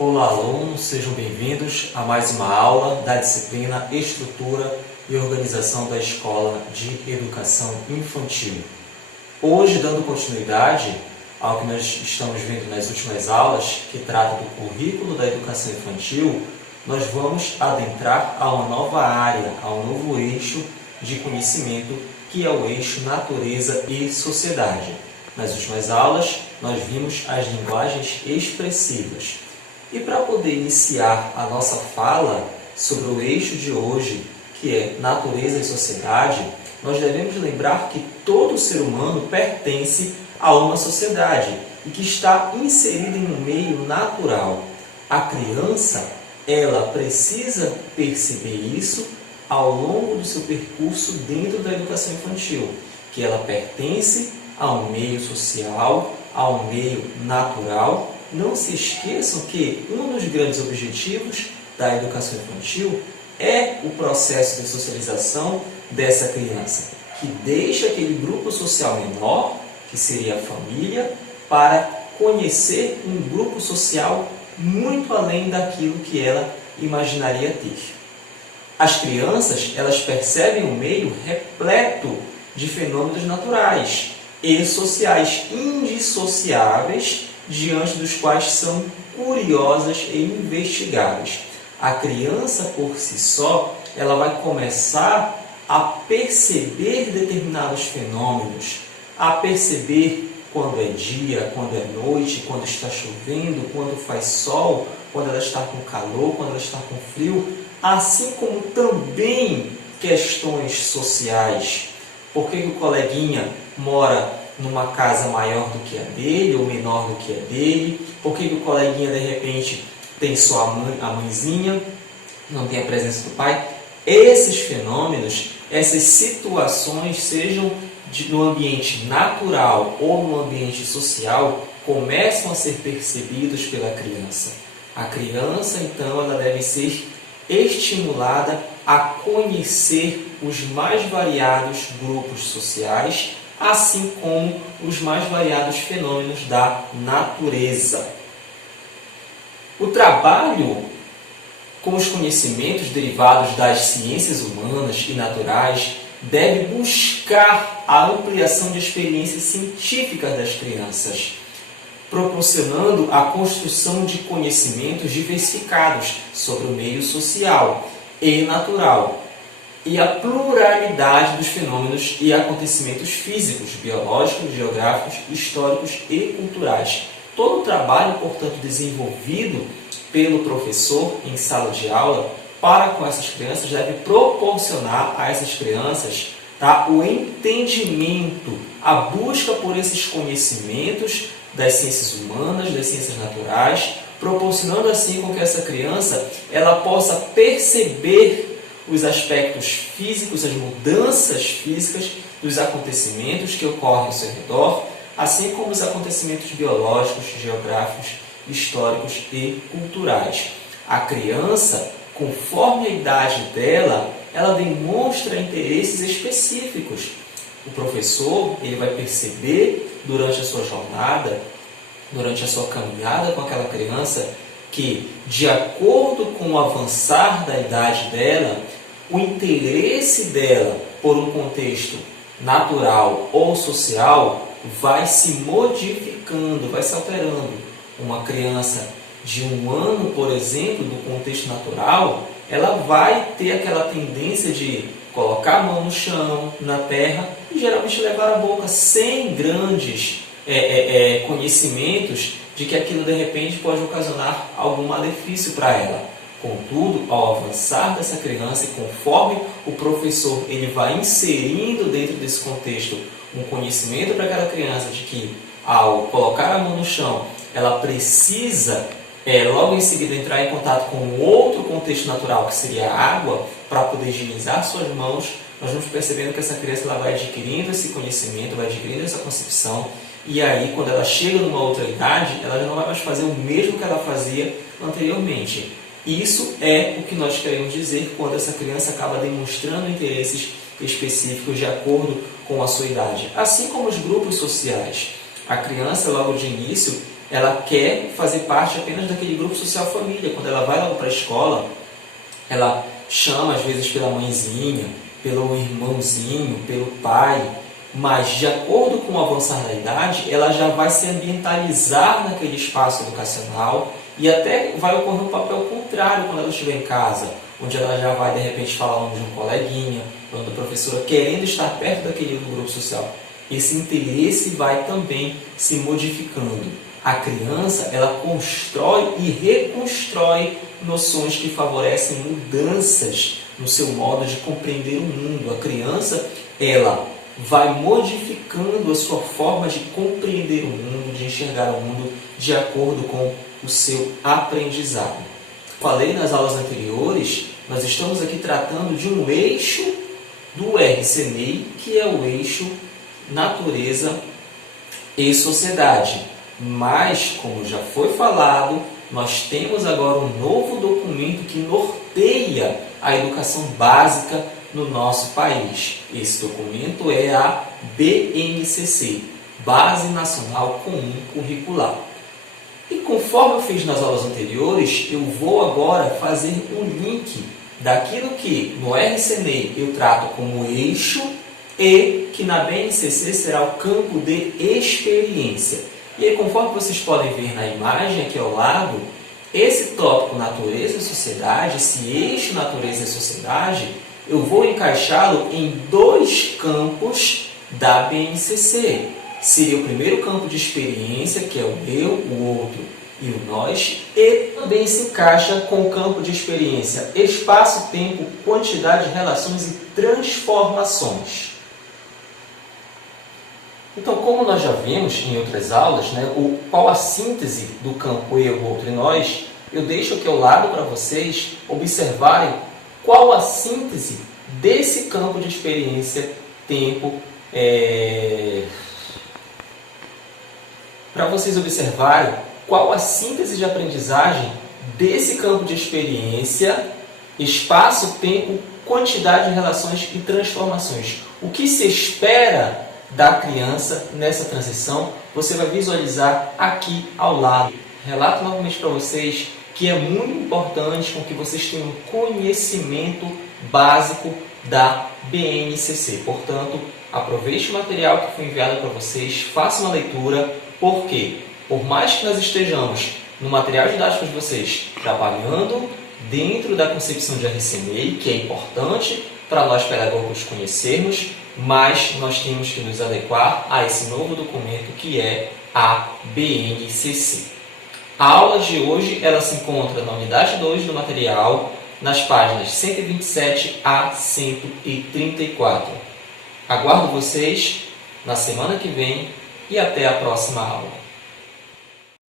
Olá, alunos, sejam bem-vindos a mais uma aula da disciplina Estrutura e Organização da Escola de Educação Infantil. Hoje, dando continuidade ao que nós estamos vendo nas últimas aulas, que trata do currículo da educação infantil, nós vamos adentrar a uma nova área, a um novo eixo de conhecimento, que é o eixo Natureza e Sociedade. Nas últimas aulas, nós vimos as linguagens expressivas. E para poder iniciar a nossa fala sobre o eixo de hoje, que é Natureza e Sociedade, nós devemos lembrar que todo ser humano pertence a uma sociedade e que está inserido em um meio natural. A criança, ela precisa perceber isso ao longo do seu percurso dentro da educação infantil, que ela pertence a um meio social, a um meio natural. Não se esqueçam que um dos grandes objetivos da educação infantil é o processo de socialização dessa criança, que deixa aquele grupo social menor, que seria a família, para conhecer um grupo social muito além daquilo que ela imaginaria ter. As crianças, elas percebem um meio repleto de fenômenos naturais e sociais indissociáveis, diante dos quais são curiosas e investigáveis. A criança, por si só, ela vai começar a perceber determinados fenômenos, a perceber quando é dia, quando é noite, quando está chovendo, quando faz sol, quando ela está com calor, quando ela está com frio, assim como também questões sociais. Por que o coleguinha mora numa casa maior do que a dele ou menor do que a dele? Por que o coleguinha de repente tem só a mãezinha, não tem a presença do pai? Esses fenômenos, essas situações, sejam no ambiente natural ou no ambiente social, começam a ser percebidos pela criança. A criança, então, ela deve ser estimulada a conhecer os mais variados grupos sociais, assim como os mais variados fenômenos da natureza. O trabalho com os conhecimentos derivados das ciências humanas e naturais deve buscar a ampliação de experiências científicas das crianças, proporcionando a construção de conhecimentos diversificados sobre o meio social e natural, e a pluralidade dos fenômenos e acontecimentos físicos, biológicos, geográficos, históricos e culturais. Todo o trabalho, portanto, desenvolvido pelo professor em sala de aula para com essas crianças deve proporcionar a essas crianças o entendimento, a busca por esses conhecimentos das ciências humanas, das ciências naturais, proporcionando assim com que essa criança ela possa perceber os aspectos físicos, as mudanças físicas dos acontecimentos que ocorrem ao seu redor, assim como os acontecimentos biológicos, geográficos, históricos e culturais. A criança, conforme a idade dela, ela demonstra interesses específicos. O professor ele vai perceber durante a sua jornada, durante a sua caminhada com aquela criança, que, de acordo com o avançar da idade dela, o interesse dela por um contexto natural ou social vai se modificando, vai se alterando. Uma criança de 1 ano, por exemplo, no contexto natural, ela vai ter aquela tendência de colocar a mão no chão, na terra, e geralmente levar a boca sem grandes conhecimentos de que aquilo de repente pode ocasionar algum malefício para ela. Contudo, ao avançar dessa criança e conforme o professor ele vai inserindo dentro desse contexto um conhecimento para aquela criança de que ao colocar a mão no chão, ela precisa logo em seguida entrar em contato com um outro contexto natural, que seria a água, para poder higienizar suas mãos, nós vamos percebendo que essa criança ela vai adquirindo esse conhecimento, vai adquirindo essa concepção, e aí quando ela chega numa outra idade, ela já não vai mais fazer o mesmo que ela fazia anteriormente. Isso é o que nós queremos dizer quando essa criança acaba demonstrando interesses específicos de acordo com a sua idade. Assim como os grupos sociais. A criança, logo de início, ela quer fazer parte apenas daquele grupo social família. Quando ela vai logo para a escola, ela chama às vezes pela mãezinha, pelo irmãozinho, pelo pai, mas de acordo com o avançar da idade, ela já vai se ambientalizar naquele espaço educacional e até vai ocorrer um papel contrário quando ela estiver em casa, onde ela já vai de repente falar o nome de um coleguinha, o nome da professora, querendo estar perto daquele grupo social. Esse interesse vai também se modificando. A criança, ela constrói e reconstrói noções que favorecem mudanças no seu modo de compreender o mundo. A criança, ela vai modificando a sua forma de compreender o mundo, de enxergar o mundo de acordo com o seu aprendizado. Falei nas aulas anteriores, nós estamos aqui tratando de um eixo do RCNEI, que é o eixo natureza e sociedade. Mas, como já foi falado, nós temos agora um novo documento que norteia a educação básica no nosso país. Esse documento é a BNCC, Base Nacional Comum Curricular. E conforme eu fiz nas aulas anteriores, eu vou agora fazer um link daquilo que no RCNEI eu trato como eixo e que na BNCC será o campo de experiência. E aí, conforme vocês podem ver na imagem aqui ao lado, esse tópico natureza e sociedade, esse eixo natureza e sociedade, eu vou encaixá-lo em dois campos da BNCC. Seria o primeiro campo de experiência, que é o eu, o outro e o nós, e também se encaixa com o campo de experiência espaço, tempo, quantidade, relações e transformações. Então, como nós já vimos em outras aulas, qual a síntese do campo eu, o outro e nós, eu deixo aqui ao lado para vocês observarem qual a síntese desse campo de experiência, tempo, para vocês observarem qual a síntese de aprendizagem desse campo de experiência, espaço, tempo, quantidade de relações e transformações. O que se espera da criança nessa transição, você vai visualizar aqui ao lado. Relato novamente para vocês que é muito importante com que vocês tenham conhecimento básico da BNCC. Portanto, aproveite o material que foi enviado para vocês, faça uma leitura, porque por mais que nós estejamos no material didático de vocês trabalhando dentro da concepção de RCNEI, que é importante para nós pedagogos conhecermos, mas nós temos que nos adequar a esse novo documento que é a BNCC. A aula de hoje ela se encontra na unidade 2 do material, nas páginas 127 a 134. Aguardo vocês na semana que vem e até a próxima aula.